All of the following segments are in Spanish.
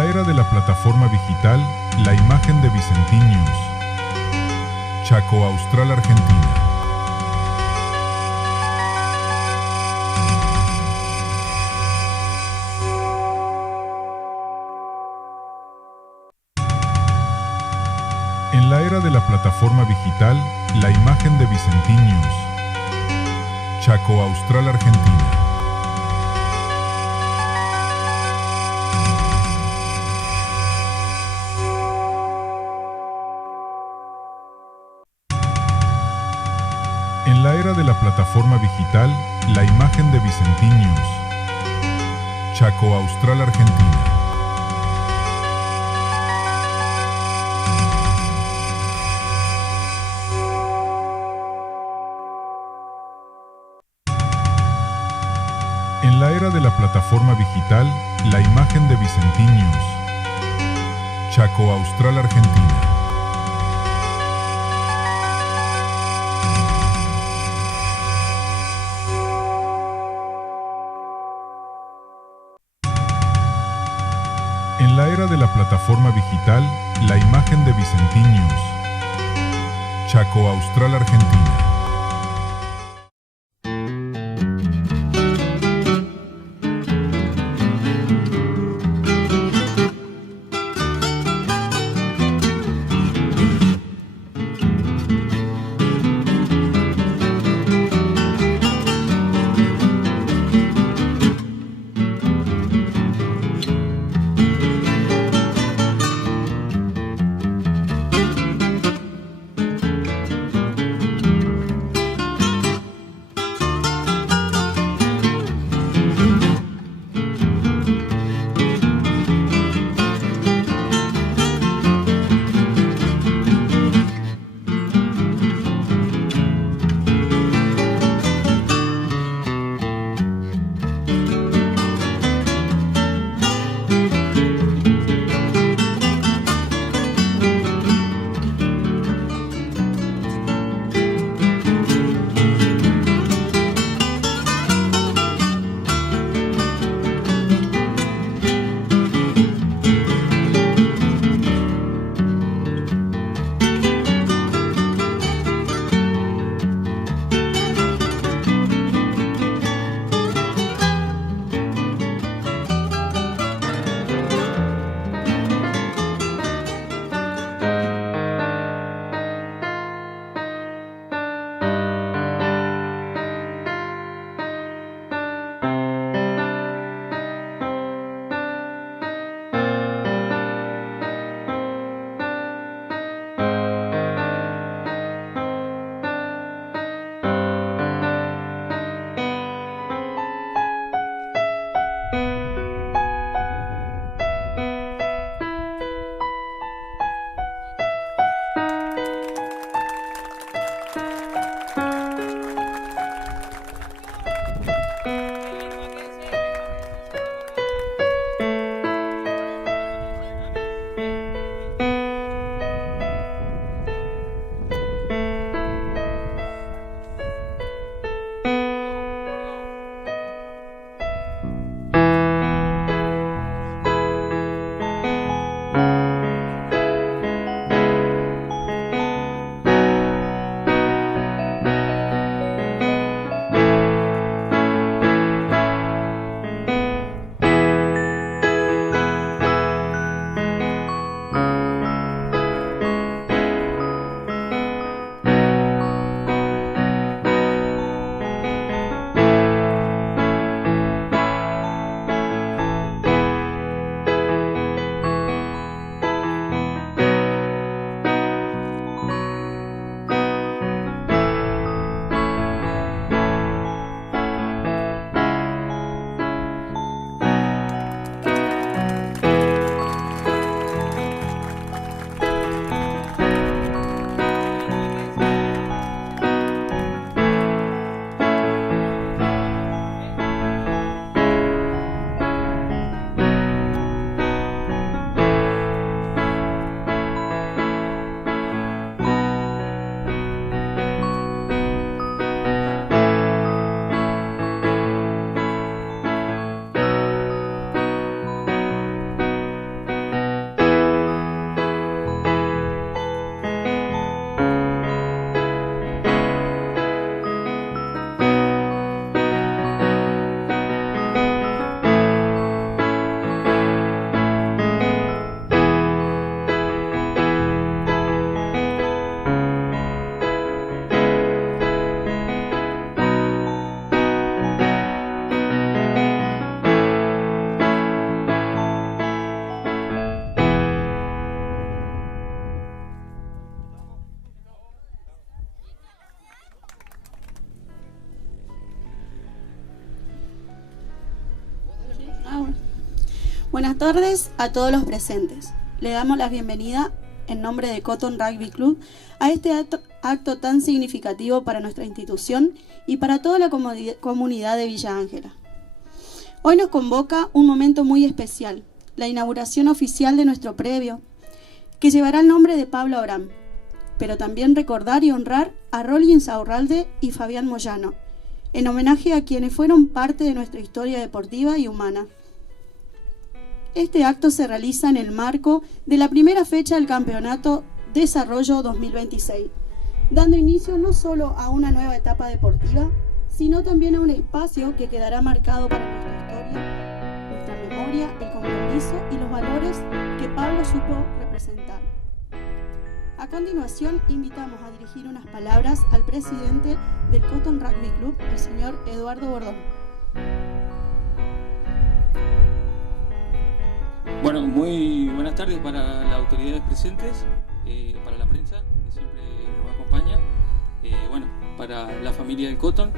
la era de la plataforma digital, la imagen de Vicentín News. Chaco Austral, Argentina. En la era de la plataforma digital, la imagen de Vicentín News. Chaco Austral, Argentina. En la era de la plataforma digital, la imagen de Vicentín News. Chaco Austral, Argentina. En la era de la plataforma digital, la imagen de Vicentín News. Chaco Austral, Argentina. En la era de la plataforma digital, la imagen de Vicentín News. Chaco Austral, Argentina. Buenas tardes a todos los presentes. Le damos la bienvenida en nombre de Cotton Rugby Club a este acto tan significativo para nuestra institución y para toda la comunidad de Villa Ángela. Hoy nos convoca un momento muy especial, la inauguración oficial de nuestro predio, que llevará el nombre de Pablo Abraham, pero también recordar y honrar a Rolly Insaurralde y Fabián Moyano, en homenaje a quienes fueron parte de nuestra historia deportiva y humana. Este acto se realiza en el marco de la primera fecha del Campeonato Desarrollo 2026, dando inicio no solo a una nueva etapa deportiva, sino también a un espacio que quedará marcado para nuestra historia, nuestra memoria, el compromiso y los valores que Pablo supo representar. A continuación, invitamos a dirigir unas palabras al presidente del Cotton Rugby Club, el señor Eduardo Bordón. Bueno, muy buenas tardes para las autoridades presentes, para la prensa que siempre nos acompaña, bueno, para la familia del Cotton,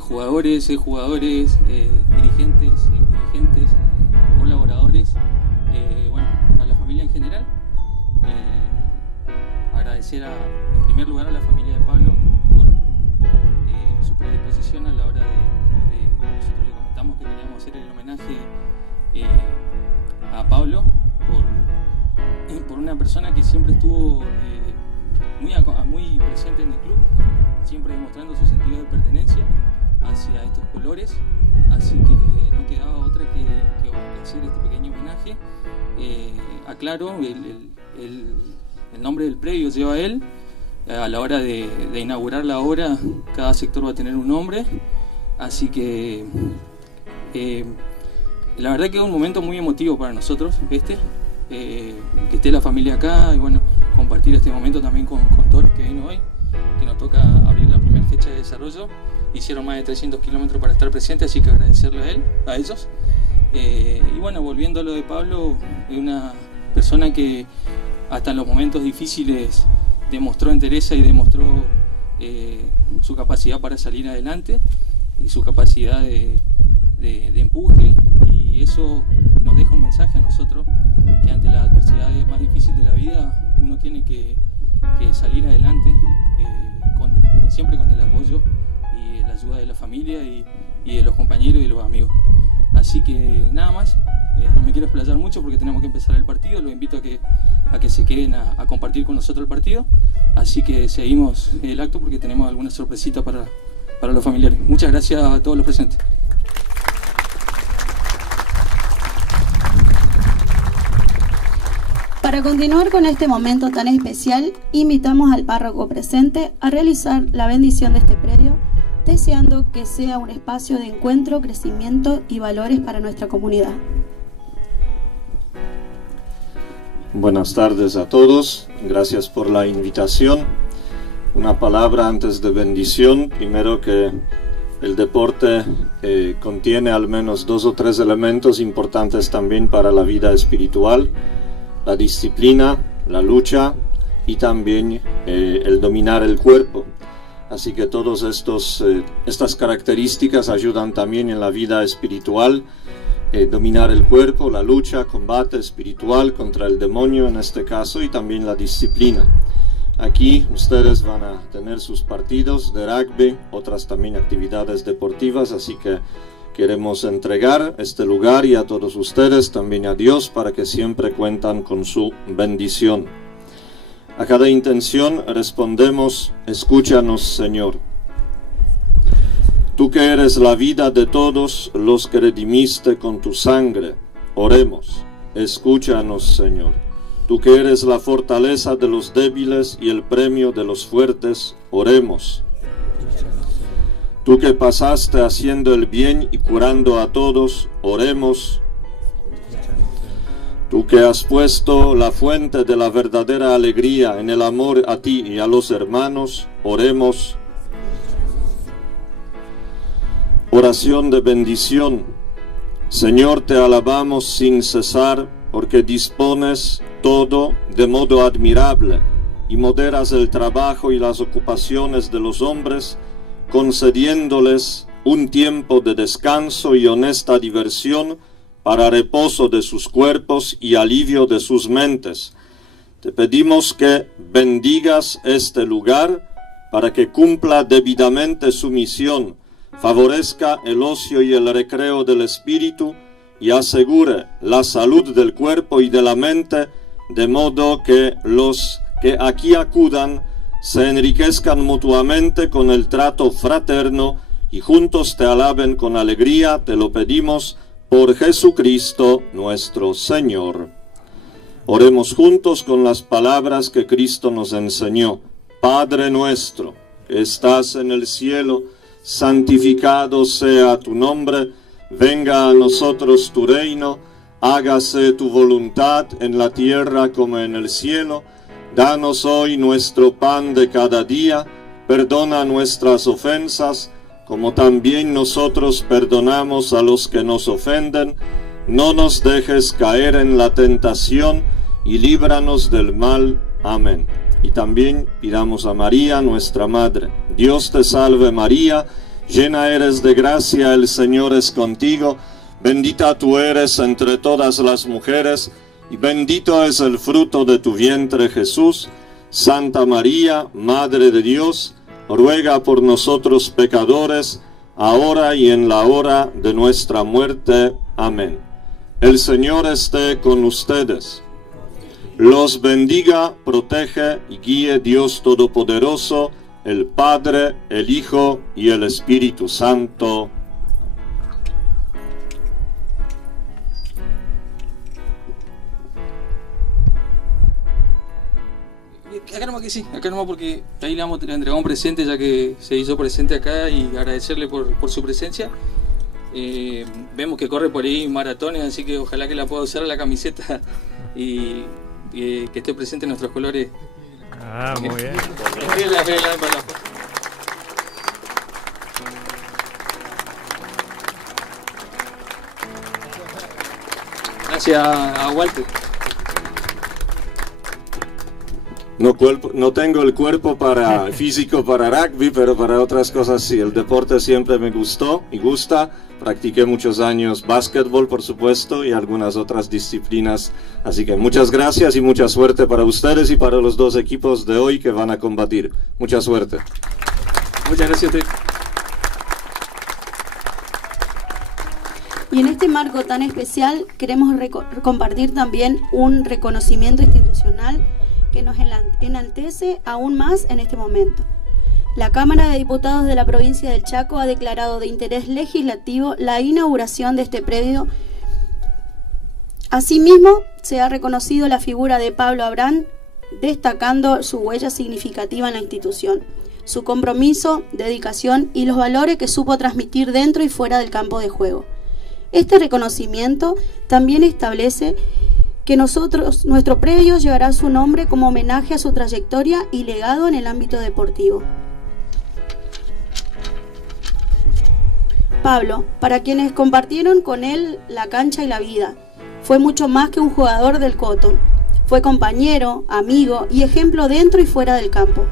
jugadores, exjugadores, dirigentes, exdirigentes, colaboradores, bueno, a la familia en general. Agradecer en primer lugar a la familia de Pablo por su predisposición a la hora de nosotros le comentamos que queríamos hacer el homenaje a Pablo por una persona que siempre estuvo muy presente en el club, siempre demostrando su sentido de pertenencia hacia estos colores, así que no quedaba otra que hacer este pequeño homenaje. Aclaro, el nombre del predio lleva él. A la hora de inaugurar la obra, cada sector va a tener un nombre, así que la verdad que es un momento muy emotivo para nosotros, que esté la familia acá y bueno, compartir este momento también con todos los que vino hoy, que nos toca abrir la primera fecha de desarrollo. Hicieron más de 300 kilómetros para estar presentes, así que agradecerle a ellos. Y bueno, volviendo a lo de Pablo, es una persona que hasta en los momentos difíciles demostró entereza y demostró su capacidad para salir adelante y su capacidad de empuje, y eso nos deja un mensaje a nosotros que ante las adversidades más difíciles de la vida uno tiene que salir adelante siempre con el apoyo y la ayuda de la familia y de los compañeros y de los amigos. Así que nada más, no me quiero explayar mucho porque tenemos que empezar el partido. Los invito a que se queden a compartir con nosotros el partido, así que seguimos el acto porque tenemos alguna sorpresita para los familiares. Muchas gracias a todos los presentes. Para continuar con este momento tan especial, invitamos al párroco presente a realizar la bendición de este predio, deseando que sea un espacio de encuentro, crecimiento y valores para nuestra comunidad. Buenas tardes a todos, gracias por la invitación. Una palabra antes de bendición. Primero, que el deporte contiene al menos 2 o 3 elementos importantes también para la vida espiritual: la disciplina, la lucha y también el dominar el cuerpo. Así que todas estas características ayudan también en la vida espiritual. Dominar el cuerpo, la lucha, combate espiritual contra el demonio en este caso, y también la disciplina. Aquí ustedes van a tener sus partidos de rugby, otras también actividades deportivas, así que queremos entregar este lugar y a todos ustedes, también a Dios, para que siempre cuentan con su bendición. A cada intención respondemos: escúchanos, Señor. Tú que eres la vida de todos los que redimiste con tu sangre, oremos: escúchanos, Señor. Tú que eres la fortaleza de los débiles y el premio de los fuertes, oremos. Tú que pasaste haciendo el bien y curando a todos, oremos. Tú que has puesto la fuente de la verdadera alegría en el amor a ti y a los hermanos, oremos. Oración de bendición. Señor, te alabamos sin cesar, porque dispones todo de modo admirable y moderas el trabajo y las ocupaciones de los hombres, concediéndoles un tiempo de descanso y honesta diversión para reposo de sus cuerpos y alivio de sus mentes. Te pedimos que bendigas este lugar para que cumpla debidamente su misión, favorezca el ocio y el recreo del espíritu y asegure la salud del cuerpo y de la mente, de modo que los que aquí acudan se enriquezcan mutuamente con el trato fraterno y juntos te alaben con alegría. Te lo pedimos por Jesucristo nuestro Señor. Oremos juntos con las palabras que Cristo nos enseñó. Padre nuestro, que estás en el cielo, santificado sea tu nombre, venga a nosotros tu reino, hágase tu voluntad en la tierra como en el cielo. Danos hoy nuestro pan de cada día, perdona nuestras ofensas, como también nosotros perdonamos a los que nos ofenden. No nos dejes caer en la tentación y líbranos del mal. Amén. Y también pidamos a María, nuestra Madre. Dios te salve María, llena eres de gracia, el Señor es contigo. Bendita tú eres entre todas las mujeres, y bendito es el fruto de tu vientre Jesús. Santa María, Madre de Dios, ruega por nosotros pecadores, ahora y en la hora de nuestra muerte. Amén. El Señor esté con ustedes. Los bendiga, protege y guíe Dios Todopoderoso, el Padre, el Hijo y el Espíritu Santo. Acá nomás que sí, acá nomás porque ahí le entregamos un presente ya que se hizo presente acá y agradecerle por su presencia. Vemos que corre por ahí maratones, así que ojalá que la pueda usar a la camiseta y que esté presente en nuestros colores. Ah, muy bien. Gracias a Walter. No tengo el cuerpo físico para rugby, pero para otras cosas sí. El deporte siempre me gustó y gusta. Practiqué muchos años básquetbol, por supuesto, y algunas otras disciplinas. Así que muchas gracias y mucha suerte para ustedes y para los dos equipos de hoy que van a combatir. Mucha suerte. Muchas gracias a usted. Y en este marco tan especial queremos compartir también un reconocimiento institucional que nos enaltece aún más en este momento. La Cámara de Diputados de la provincia del Chaco ha declarado de interés legislativo la inauguración de este predio. Asimismo, se ha reconocido la figura de Pablo Abrán, destacando su huella significativa en la institución, su compromiso, dedicación y los valores que supo transmitir dentro y fuera del campo de juego. Este reconocimiento también establece que nuestro predio llevará su nombre como homenaje a su trayectoria y legado en el ámbito deportivo. Pablo, para quienes compartieron con él la cancha y la vida, fue mucho más que un jugador del Cotton. Fue compañero, amigo y ejemplo dentro y fuera del campo.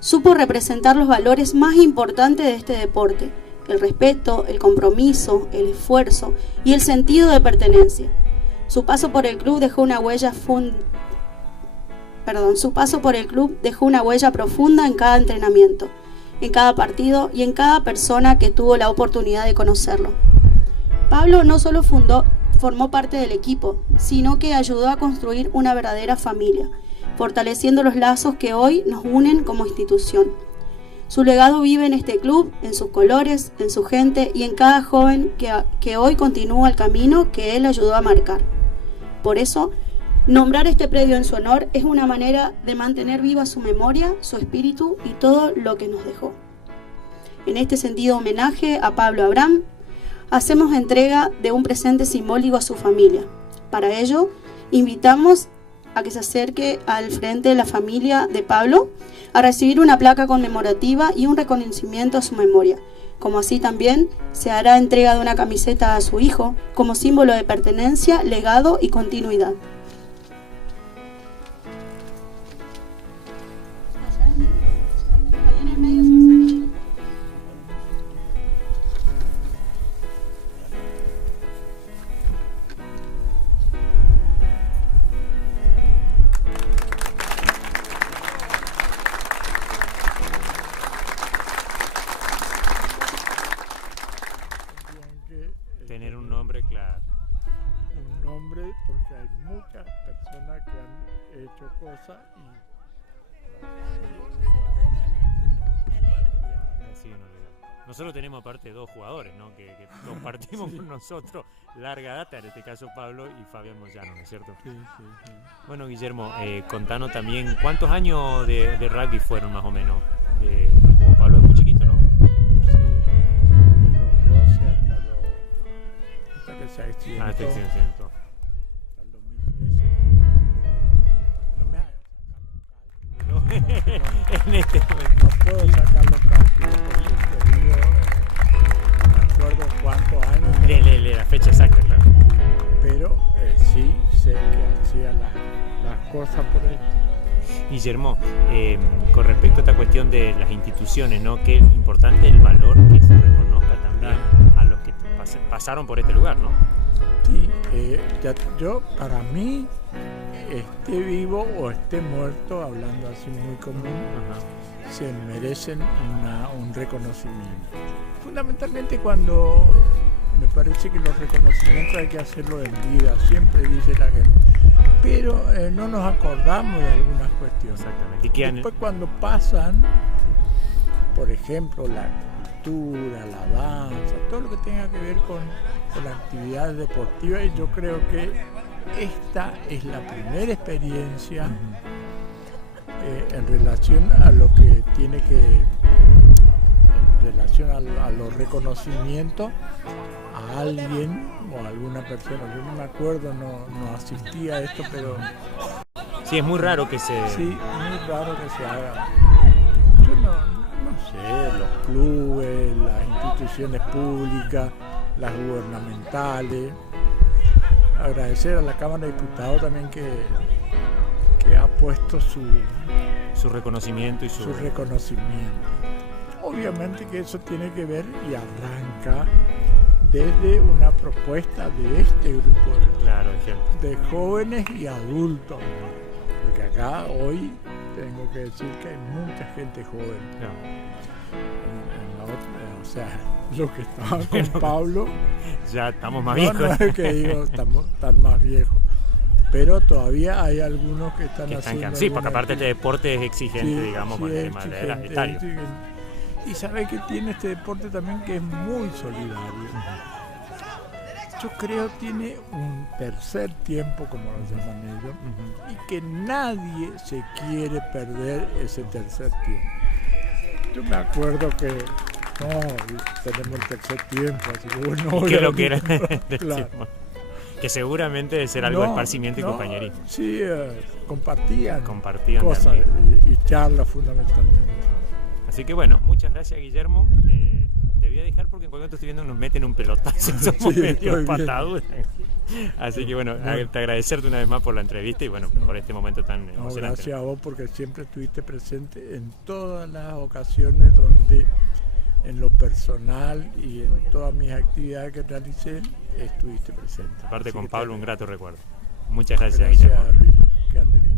Supo representar los valores más importantes de este deporte: el respeto, el compromiso, el esfuerzo y el sentido de pertenencia. Su paso por el club dejó una huella profunda en cada entrenamiento, en cada partido y en cada persona que tuvo la oportunidad de conocerlo. Pablo no solo formó parte del equipo, sino que ayudó a construir una verdadera familia, fortaleciendo los lazos que hoy nos unen como institución. Su legado vive en este club, en sus colores, en su gente y en cada joven que hoy continúa el camino que él ayudó a marcar. Por eso, nombrar este predio en su honor es una manera de mantener viva su memoria, su espíritu y todo lo que nos dejó. En este sentido homenaje a Pablo Abrán, hacemos entrega de un presente simbólico a su familia. Para ello, invitamos a que se acerque al frente de la familia de Pablo a recibir una placa conmemorativa y un reconocimiento a su memoria. Como así también se hará entrega de una camiseta a su hijo como símbolo de pertenencia, legado y continuidad. Tener un nombre claro. Un nombre, porque hay muchas personas que han hecho cosas y Sí, nosotros tenemos aparte dos jugadores, ¿no? que compartimos con nosotros larga data, en este caso Pablo y Fabián Moyano, ¿no es cierto? Sí. Bueno, Guillermo, contanos también, ¿cuántos años de rugby fueron más o menos? Como Pablo es muy chiquito, ¿no? Sí, de los 12 hasta que se accidentó. Hasta que se accidentó. Hasta el 2013. No me hagas En este momento. no puedo sacar los cálculos porque te digo, no me acuerdo cuántos años. La fecha exacta, claro. Pero sí sé que hacía las cosas por él. Guillermo, con respecto a esta cuestión de las instituciones, ¿no? Qué importante el valor que se reconozca también a los que pasaron por este lugar, ¿no? Sí, yo para mí, esté vivo o esté muerto, hablando así muy común, se merecen un reconocimiento. Fundamentalmente cuando me parece que los reconocimientos hay que hacerlo en vida, siempre dice la gente, pero no nos acordamos de algunas cuestiones. Exactamente. ¿Y después cuando pasan, por ejemplo, la cultura, la danza, todo lo que tenga que ver con la actividad deportiva, y yo creo que esta es la primera experiencia en relación a lo que tiene que, en relación a los reconocimientos a alguien o a alguna persona. Yo no me acuerdo, no asistí a esto, pero sí, es muy raro que se... Sí, muy raro que se haga. Yo no sé, los clubes, las instituciones públicas, las gubernamentales. Agradecer a la Cámara de Diputados también que ha puesto su reconocimiento y su reconocimiento. Obviamente que eso tiene que ver y arranca desde una propuesta de este grupo de jóvenes y adultos. Porque acá hoy tengo que decir que hay mucha gente joven. En la otra, o sea, los que estaban con Pablo ya estamos más viejos. No es que digo, están más viejos. Pero todavía hay algunos que están haciendo. Sí, porque aparte este deporte es exigente, digamos, con el tema de la etaria. Y sabe que tiene este deporte también que es muy solidario. Yo creo que tiene un tercer tiempo, como lo llaman ellos, y que nadie se quiere perder ese tercer tiempo. Yo me acuerdo que tenemos el tercer tiempo, así que bueno. ¿Qué es lo que era? Claro. Que seguramente debe ser algo de esparcimiento y compañerismo. Sí, compartían cosas y charlas fundamentalmente. Así que bueno, muchas gracias, Guillermo. Te voy a dejar porque en cualquier momento estoy viendo que nos meten un pelotazo, somos medio pataduras. Así que bueno, te agradecerte una vez más por la entrevista y bueno, por este momento tan emocionante. Gracias a vos porque siempre estuviste presente en todas las ocasiones donde en lo personal y en todas mis actividades que realicé estuviste presente. Aparte con Pablo un grato recuerdo. Muchas gracias, Guillermo. Gracias, Luis. Que ande bien.